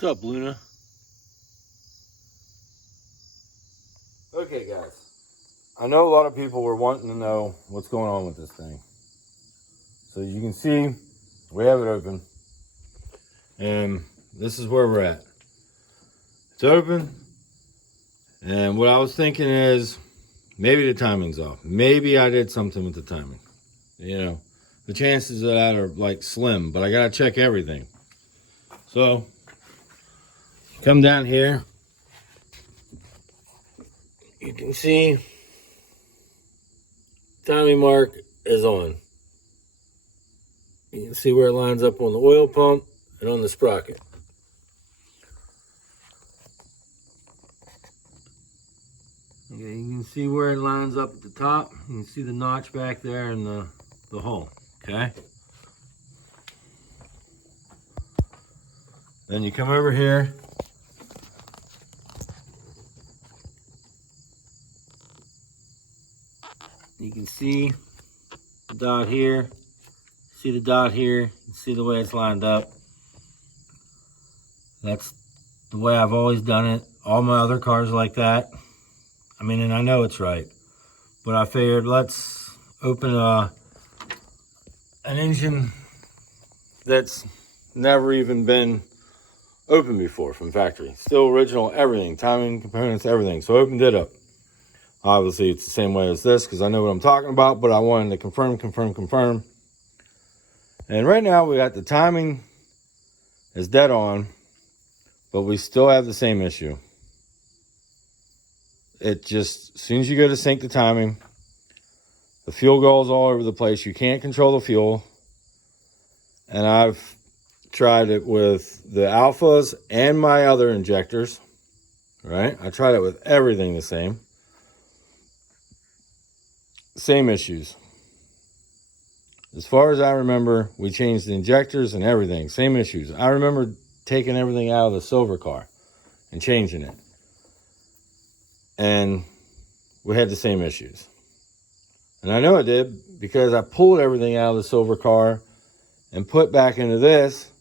What's up, Luna? Okay, guys. I know a lot of people were wanting to know what's going on with this thing. So you can see we have it open. And this is where we're at. It's open. And what I was thinking is maybe the timing's off. Maybe I did something with the timing. You know, the chances of that are like slim, but I gotta check everything. So come down here. You can see timing mark is on. You can see where it lines up on the oil pump and on the sprocket. Okay, you can see where it lines up at the top. You can see the notch back there and the hole, okay? Then you come over here. You can see the dot here. See the dot here. You can see the way it's lined up. That's the way I've always done it. All my other cars like that. I mean, and I know it's right. But I figured let's open an engine that's never even been opened before from factory. Still original, everything. Timing, components, everything. So I opened it up. Obviously, it's the same way as this because I know what I'm talking about, but I wanted to confirm. And right now, we got the timing is dead on, but we still have the same issue. It just, as soon as you go to sync the timing, the fuel goes all over the place. You can't control the fuel. And I've tried it with the alphas and my other injectors, right? I tried it with everything the same. Same issues. As far as I remember, we changed the injectors and everything. Same issues. I remember taking everything out of the silver car and changing it. And we had the same issues. And I know I did because I pulled everything out of the silver car and put back into this,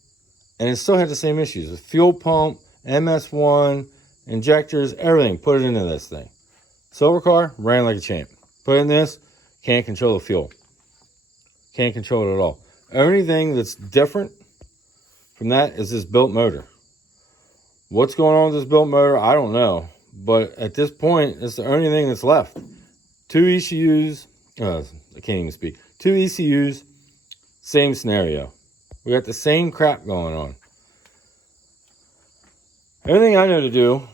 and it still had the same issues. The fuel pump, MS1, injectors, everything, put it into this thing. Silver car, ran like a champ. Put in this, can't control the fuel. Can't control it at all. Only thing that's different from that is this built motor. What's going on with this built motor, I don't know. But at this point, it's the only thing that's left. Two ECUs, I can't even speak. Two ECUs, same scenario. We got the same crap going on. Everything I know to do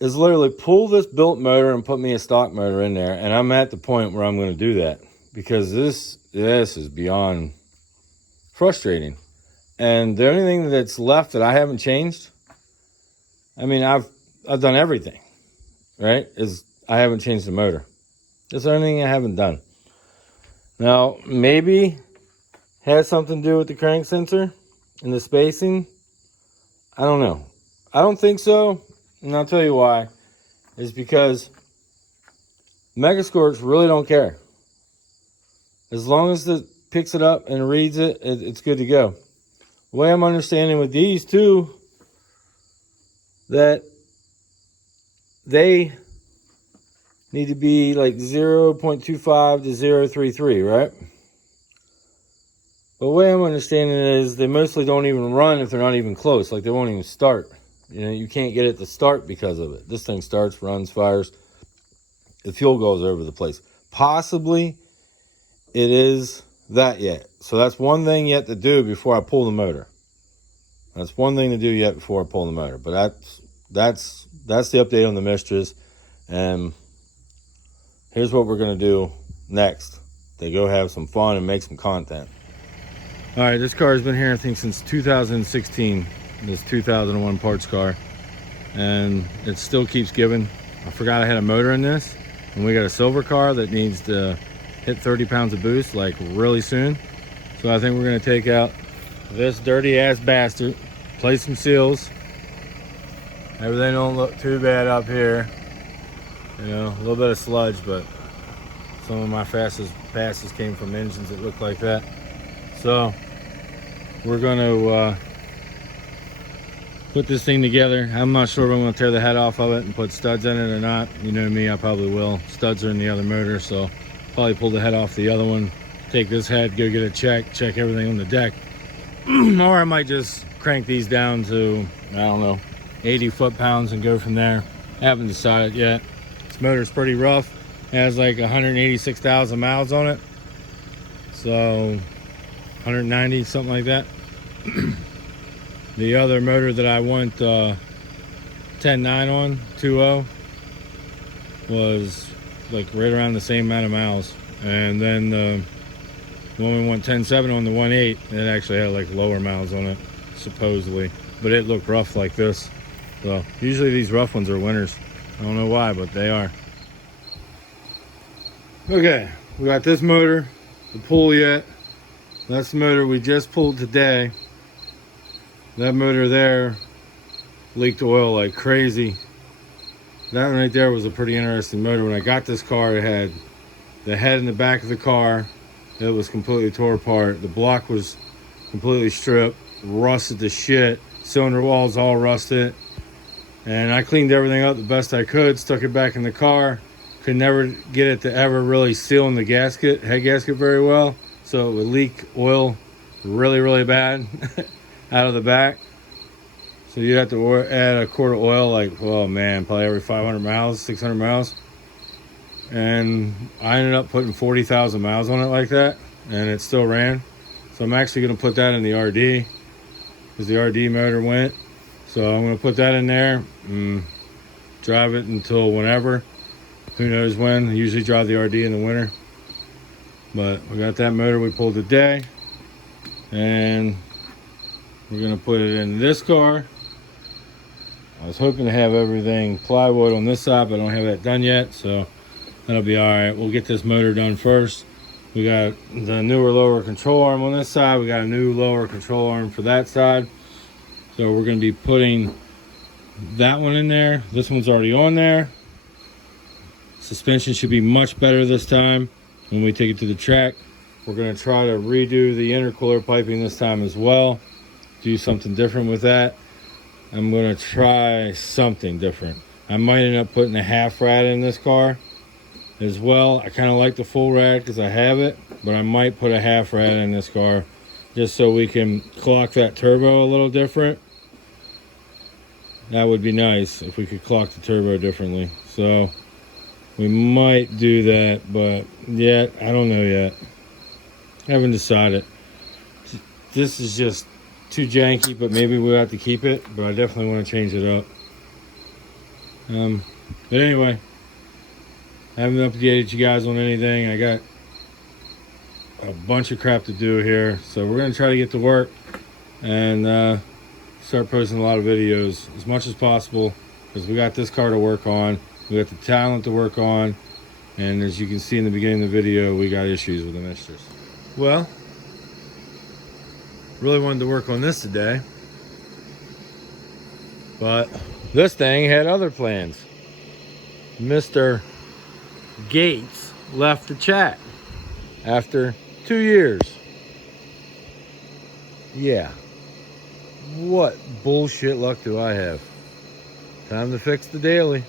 is literally pull this built motor and put me a stock motor in there. And I'm at the point where I'm going to do that. Because this is beyond frustrating. And the only thing that's left that I haven't changed, I mean, I've done everything. Right, is I haven't changed the motor. That's the only thing I haven't done. Now, maybe has something to do with the crank sensor and the spacing. I don't know. I don't think so, and I'll tell you why. Is because Megascorch really don't care. As long as it picks it up and reads it, it's good to go. The way I'm understanding with these two, that they need to be like 0.25 to 0.33, right? But the way I'm understanding it is they mostly don't even run if they're not even close. Like they won't even start. You know, you can't get it to start because of it. This thing starts, runs, fires. The fuel goes over the place. Possibly it is that yet. So that's one thing yet to do before I pull the motor. That's one thing to do yet before I pull the motor. But that's the update on the Mistress. And here's what we're going to do next. To go have some fun and make some content. All right, this car has been here, I think, since 2016. This 2001 parts car. And it still keeps giving. I forgot I had a motor in this. And we got a silver car that needs to hit 30 pounds of boost, like, really soon. So I think we're going to take out this dirty-ass bastard, place some seals. Everything don't look too bad up here. You know, a little bit of sludge, but some of my fastest passes came from engines that look like that. So we're going to put this thing together. I'm not sure if I'm going to tear the head off of it and put studs in it or not. You know me, I probably will. Studs are in the other motor, so probably pull the head off the other one, take this head, go get a check everything on the deck. Or I might just crank these down to, I don't know, 80 foot-pounds and go from there. I haven't decided yet. This motor's pretty rough. It has like 186,000 miles on it. So 190, something like that. The other motor that I went 10.9 on, 2.0, was like right around the same amount of miles. And then the one we went 10.7 on, the 1.8, it actually had like lower miles on it, supposedly. But it looked rough like this. So usually these rough ones are winners. I don't know why, but they are. Okay, we got this motor to pull yet. That's the motor we just pulled today. That motor there leaked oil like crazy. That one right there was a pretty interesting motor. When I got this car, it had the head in the back of the car. It was completely tore apart. The block was completely stripped, rusted to shit. Cylinder walls all rusted. And I cleaned everything up the best I could, stuck it back in the car. Could never get it to ever really seal in the gasket, head gasket very well. So it would leak oil really, really bad out of the back. So you have to add a quart of oil, like, oh man, probably every 500 miles, 600 miles. And I ended up putting 40,000 miles on it like that, and it still ran. So I'm actually gonna put that in the RD, because the RD motor went. So I'm gonna put that in there and drive it until whenever. Who knows when. I usually drive the RD in the winter. But we got that motor we pulled today. And we're gonna put it in this car. I was hoping to have everything plywood on this side, but I don't have that done yet, so that'll be all right. We'll get this motor done first. We got the newer lower control arm on this side. We got a new lower control arm for that side. So we're gonna be putting that one in there. This one's already on there. Suspension should be much better this time when we take it to the track. We're gonna try to redo the intercooler piping this time as well. Do something different with that. I'm gonna try something different. I might end up putting a half rad in this car as well. I kind of like the full rad because I have it, but I might put a half rad in this car just so we can clock that turbo a little different. That would be nice if we could clock the turbo differently. So we might do that, but yet I don't know yet. I haven't decided. This is just too janky, but maybe we'll have to keep it, but I definitely want to change it up. But anyway, I haven't updated you guys on anything. I got a bunch of crap to do here, so we're gonna try to get to work and start posting a lot of videos as much as possible, because we got this car to work on, we got the talent to work on, and as you can see in the beginning of the video, we got issues with the mistress. Well, really wanted to work on this today, but this thing had other plans. Mr. Gates left the chat after 2 years. Yeah. What bullshit luck do I have? Time to fix the daily.